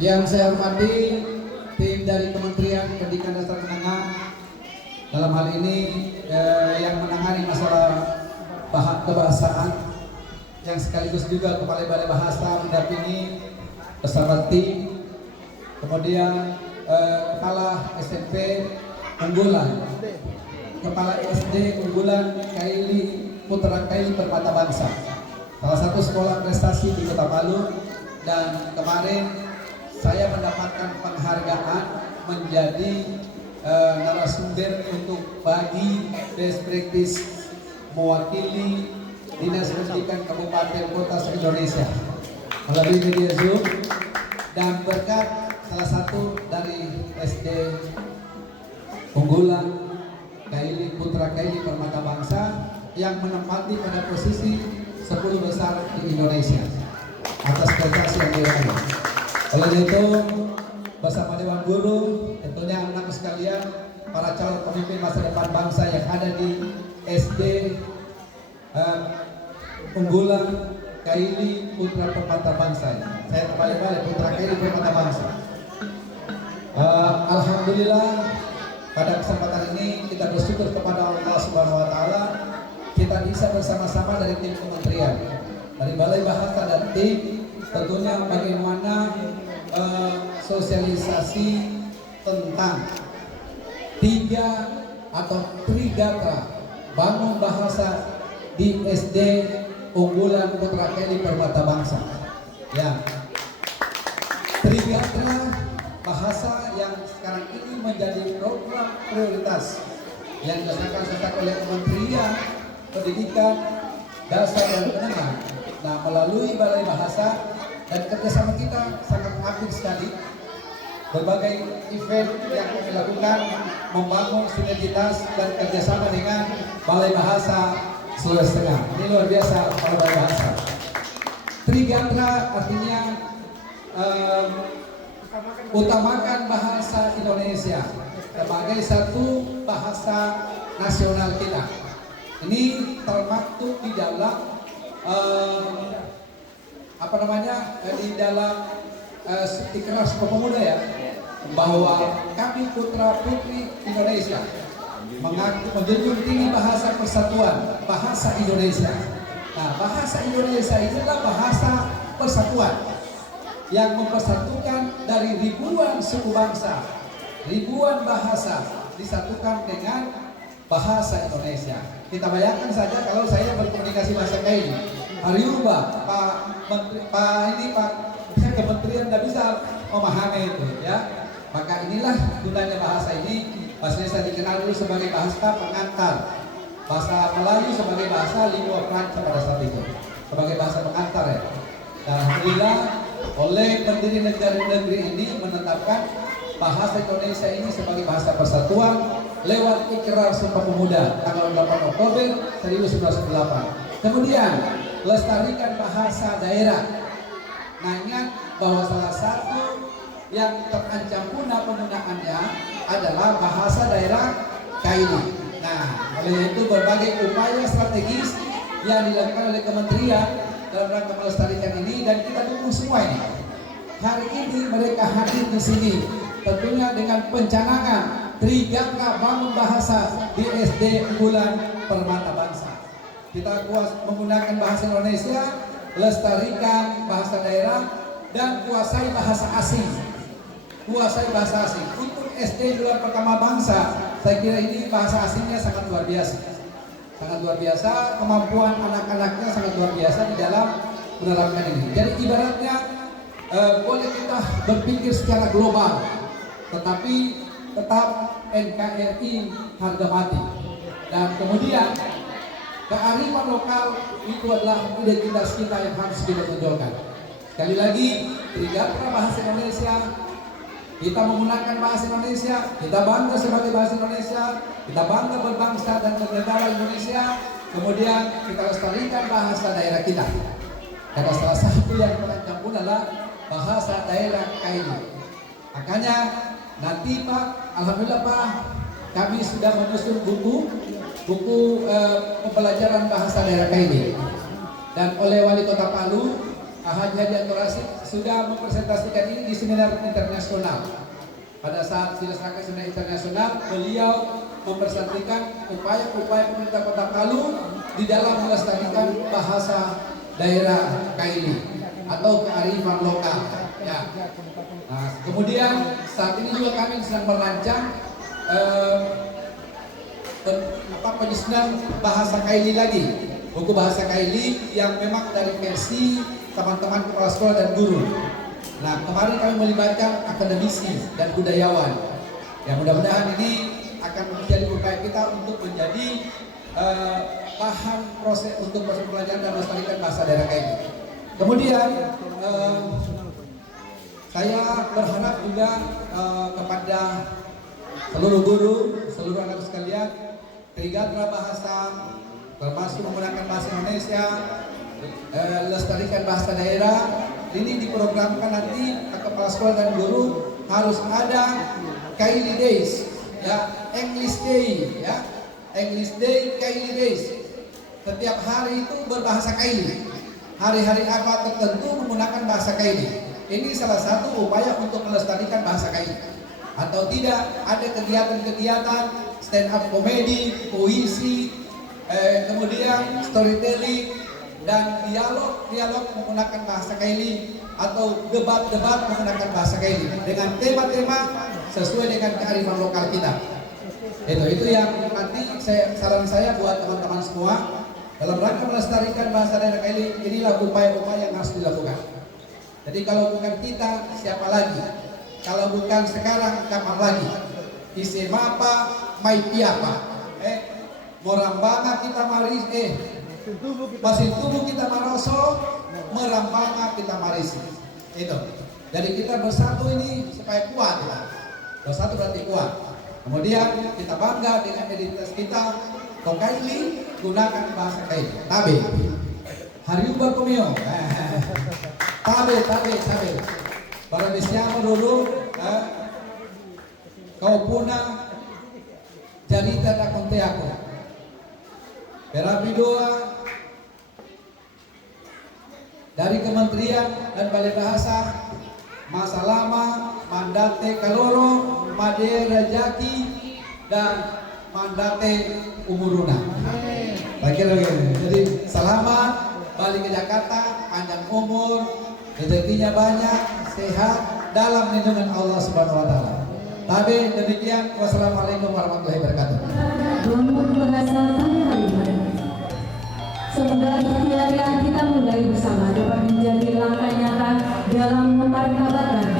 Yang saya hormati tim dari Kementerian Pendidikan Dasar Menengah, dalam hal ini yang menangani masalah kebahasaan, yang sekaligus juga Kepala Balai Bahasa mendampingi bersama tim, kemudian Kepala SMP unggulan, Kepala SD unggulan Kaili Putra Kaili Permata Bangsa, salah satu sekolah prestasi di Kota Palu. Dan kemarin saya mendapatkan penghargaan menjadi narasumber untuk bagi best practice mewakili Dinas Pendidikan Kabupaten Kota se-Indonesia melalui media Zoom, dan berkat salah satu dari SD unggulan Kaili Putra Kaili Permata Bangsa yang menempati pada posisi 10 besar di Indonesia atas prestasi yang diraih. Oleh itu, bersama Dewan Guru, tentunya anak sekalian, para calon pemimpin masa depan bangsa yang ada di SD unggulan Kaili Putra Permata Bangsa. Saya terbalik-balik, Putra Kaili Permata Bangsa. Alhamdulillah, pada kesempatan ini kita bersyukur kepada Allah Subhanahu Wa Taala, kita bisa bersama-sama dari tim kementerian, dari Balai Bahasa dan tim, tentunya bagaimana sosialisasi tentang 3 atau Trigatra bangun bahasa di SD unggulan Putra Kaili Permata Bangsa. Ya, Trigatra bahasa yang sekarang ini menjadi program prioritas yang dilaksanakan oleh Kementerian Pendidikan Dasar dan Menengah. Nah, melalui Balai Bahasa dan kerjasama kita sangat aktif sekali. Berbagai event yang kami lakukan membangun sinergitas dan kerjasama dengan Balai Bahasa Sulawesi Tengah. Ini luar biasa kalau Balai Bahasa. Trigatra artinya utamakan bahasa Indonesia sebagai satu bahasa nasional kita. Ini termaktub di dalam di dalam Ikrar Sumpah Pemuda, ya, bahwa kami putra putri Indonesia menjunjung tinggi bahasa persatuan, bahasa Indonesia. Nah, bahasa Indonesia inilah bahasa persatuan yang mempersatukan dari ribuan suku bangsa, ribuan bahasa disatukan dengan bahasa Indonesia. Kita bayangkan saja kalau saya berkomunikasi bahasa Kaili, Hariuba, Pak Kementerian nggak bisa memahami itu, ya. Maka inilah gunanya bahasa ini. Bahasa Indonesia dikenal dulu sebagai bahasa pengantar, bahasa Melayu sebagai bahasa lingua franca pada saat itu, sebagai bahasa pengantar, ya. Dan alhamdulillah oleh pendiri negeri ini menetapkan bahasa Indonesia ini sebagai bahasa persatuan lewat Ikrar Sumpah Pemuda tanggal 8 Oktober 1998. Kemudian lestarikan bahasa daerah. Nah, ingat bahwa salah satu yang terancam punah penggunaannya adalah bahasa daerah Kaili. Nah, oleh itu berbagai upaya strategis yang dilakukan oleh kementerian dalam rangka melestarikan ini, dan kita dukung semua ini. Hari ini mereka hadir di sini tentunya dengan pencanangan Trigatra bangun bahasa di SD unggulan Permata Bangsa. Kita menggunakan bahasa Indonesia, lestarikan bahasa daerah, dan kuasai bahasa asing. Kuasai bahasa asing. Untuk SD unggulan pertama bangsa, saya kira ini bahasa asingnya sangat luar biasa. Sangat luar biasa, kemampuan anak-anaknya sangat luar biasa di dalam menerapkan ini. Jadi ibaratnya boleh kita berpikir secara global, tetapi tetap NKRI harga mati. Dan kemudian kearifan lokal itu adalah identitas kita yang harus kita tunjukkan. Sekali lagi, Trigatra bahasa Indonesia, kita menggunakan bahasa Indonesia, kita bangga sebagai bahasa Indonesia, kita bangga berbangsa dan bernegara Indonesia. Kemudian kita lestarikan bahasa daerah kita. Karena salah satu yang terancam pun adalah bahasa daerah Kaili. Makanya nanti Pak, alhamdulillah Pak, kami sudah menyusun buku pembelajaran bahasa daerah Kaili. Dan oleh Wali Kota Palu, Haji Abdul Rasid sudah mempresentasikan ini di seminar internasional. Pada saat dilaksanakan seminar internasional, beliau mempresentasikan upaya-upaya pemerintah Kota Palu di dalam melestarikan bahasa daerah Kaili atau kearifan lokal. Ya. Nah, kemudian saat ini juga kami sedang merancang penyusunan bahasa Kaili lagi, buku bahasa Kaili yang memang dari versi teman-teman kepala sekolah dan guru. Nah, kemarin kami melibatkan akademisi dan budayawan. Ya, mudah-mudahan ini akan menjadi upaya kita untuk menjadi bahan proses untuk proses pelajaran dan melestarikan bahasa daerah Kaili. Kemudian saya berharap juga kepada seluruh guru, seluruh anak sekalian, Trigatha Bahasa, termasuk menggunakan bahasa Indonesia, lestarikan bahasa daerah. Ini diprogramkan nanti kepala sekolah dan guru harus ada Kaili Days, ya, English Day, ya, English Day, Kaili Days. Setiap hari itu berbahasa Kaili. Hari-hari apa tertentu menggunakan bahasa Kaili. Ini salah satu upaya untuk melestarikan bahasa Kaili. Atau tidak, ada kegiatan-kegiatan stand up komedi, puisi, kemudian storytelling dan dialog menggunakan bahasa Kaili atau debat-debat menggunakan bahasa Kaili dengan tema-tema sesuai dengan kearifan lokal kita. Itu yang nanti saran saya buat teman-teman semua dalam rangka melestarikan bahasa daerah Kaili. Inilah upaya-upaya yang harus dilakukan. Jadi kalau bukan kita, siapa lagi? Kalau bukan sekarang, kapan lagi? Isemapa, mai piapa. Morambanga kita maris, masih tubuh kita maroso, merambanga kita marisi. Itu. Jadi kita bersatu ini supaya kuat. Ya. Bersatu berarti kuat. Kemudian kita bangga dengan identitas kita. Kaili, gunakan bahasa Kaili. Tabe. Hariuba komio. Tabe. Para bisiamo dulu. Kau puna jarita da konte ako. Perapi doa dari Kementerian dan Balai Bahasa Masa Lama, Mandate Kaloro, Made Rajaki dan Mandate Umuruna. Jadi selamat balik ke Jakarta, panjang umur, rezekinya banyak, sehat dalam lindungan Allah Subhanahu wa taala. Tapi demikian, wassalamualaikum warahmatullahi wabarakatuh. Semoga ikhtiar yang kita mulai bersama dapat menjadi langkah nyata dalam memartabatkan